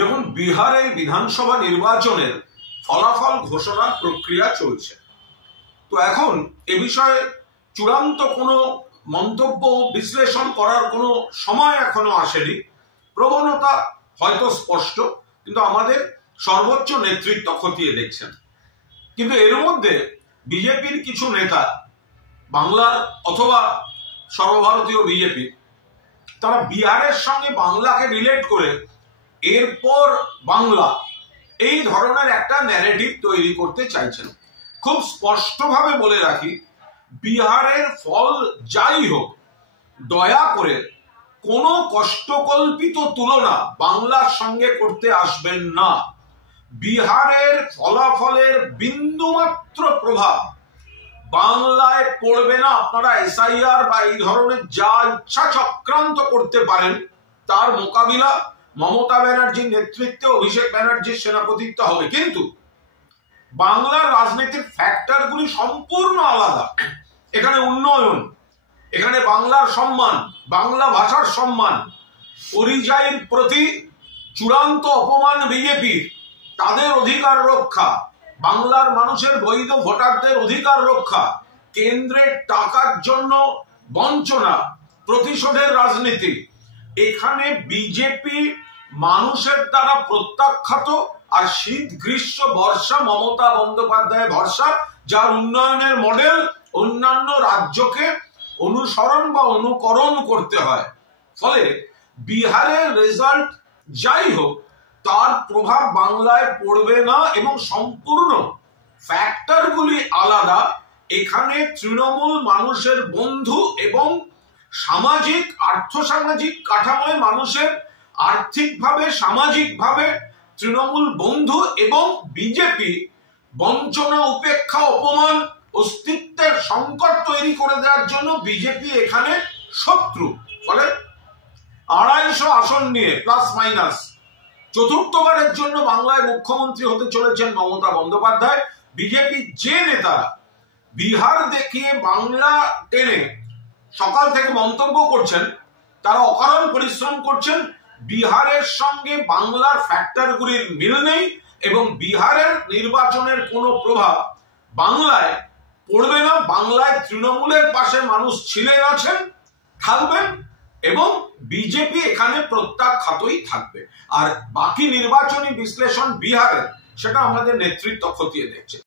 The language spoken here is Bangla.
দেখুন, বিহারে বিধানসভা নির্বাচনের ফলাফল ঘোষণার প্রক্রিয়া চলছে। তো এখন এ বিষয়ে চূড়ান্ত কোনো মন্তব্য বিশ্লেষণ করার কোনো সময় এখনো আসেনি। প্রবণতা হয়তো স্পষ্ট, কিন্তু আমাদের সর্বোচ্চ নেতৃত্ব খতিয়ে দেখছেন। কিন্তু এর মধ্যে বিজেপির কিছু নেতা, বাংলার অথবা সর্বভারতীয় বিজেপি, তারা বিহারের সঙ্গে বাংলাকে রিলেট করে এরপর বাংলা এই ধরনের একটা ন্যারেটিভ তৈরি করতে চাইছেন। খুব স্পষ্টভাবে বলে রাখি, বিহারের ফল যাই হোক, দয়া করে কোনো কষ্টকল্পিত তুলনা বাংলার সঙ্গে করতে আসবেন না। বিহারের ফলাফলের বিন্দুমাত্র প্রভাব বাংলায় পড়বে না। আপনারা এসআইআর বা এই ধরনের যা ইচ্ছা চক্রান্ত করতে পারেন, তার মোকাবিলা মমতা ব্যানার্জির নেতৃত্বে অভিষেক ব্যানার্জির সেনাপতিত্ব হবে। কিন্তু বাংলার রাজনীতির ফ্যাক্টরগুলি সম্পূর্ণ আলাদা। এখানে উন্নয়ন, এখানে বাংলার সম্মান, বাংলা ভাষার সম্মান, পরিযায়ীর প্রতি চূড়ান্ত অপমান বিজেপির, তাদের অধিকার রক্ষা, বাংলার মানুষের বৈধ ভোটারদের অধিকার রক্ষা, কেন্দ্রের টাকার জন্য বঞ্চনা, প্রতিশোধের রাজনীতি। এখানে বিজেপি মানুষের দ্বারা প্রত্যাখ্যাত, আর শীত গ্রীষ্ম বর্ষা মমতা বন্দ্যোপাধ্যায় ভরসা, যার উন্নয়নের মডেল অন্যান্য রাজ্যকে অনুসরণ বা অনুকরণ করতে হয়। ফলে বিহারের রেজাল্ট যাই হোক, তার প্রভাব বাংলায় পড়বে না এবং সম্পূর্ণ ফ্যাক্টরগুলি আলাদা। এখানে তৃণমূল মানুষের বন্ধু এবং সামাজিক আর্থসামাজিক কাঠামোয় মানুষের আর্থিকভাবে সামাজিকভাবে তৃণমূল বন্ধু, এবং বিজেপি বঞ্চনা, উপেক্ষা, অপমান, অস্তিত্বের সংকট তৈরি করে দেওয়ার জন্য বিজেপি এখানে শত্রু। ফলে 250 আসন নিয়ে প্লাস মাইনাস চতুর্থবারের জন্য বাংলায় মুখ্যমন্ত্রী হতে চলেছেন মমতা বন্দ্যোপাধ্যায়। বিজেপি যে নেতারা বিহার দেখিয়ে বাংলা টেনে সকাল থেকে মন্তব্য করছেন, তারা অকারণ পরিশ্রম করছেন। বিহারের সঙ্গে বাংলার ফ্যাক্টরগুলির মিল নেই এবং বিহারের নির্বাচনের কোনো প্রভাব বাংলায় পড়বে না। বাংলায় তৃণমূলের পাশে মানুষ ছিলেন, আছেন, থাকবেন, এবং বিজেপি এখানে প্রত্যাখ্যাতই থাকবে। আর বাকি নির্বাচনী বিশ্লেষণ বিহারের, সেটা আমাদের নেতৃত্ব খতিয়ে দেখছে।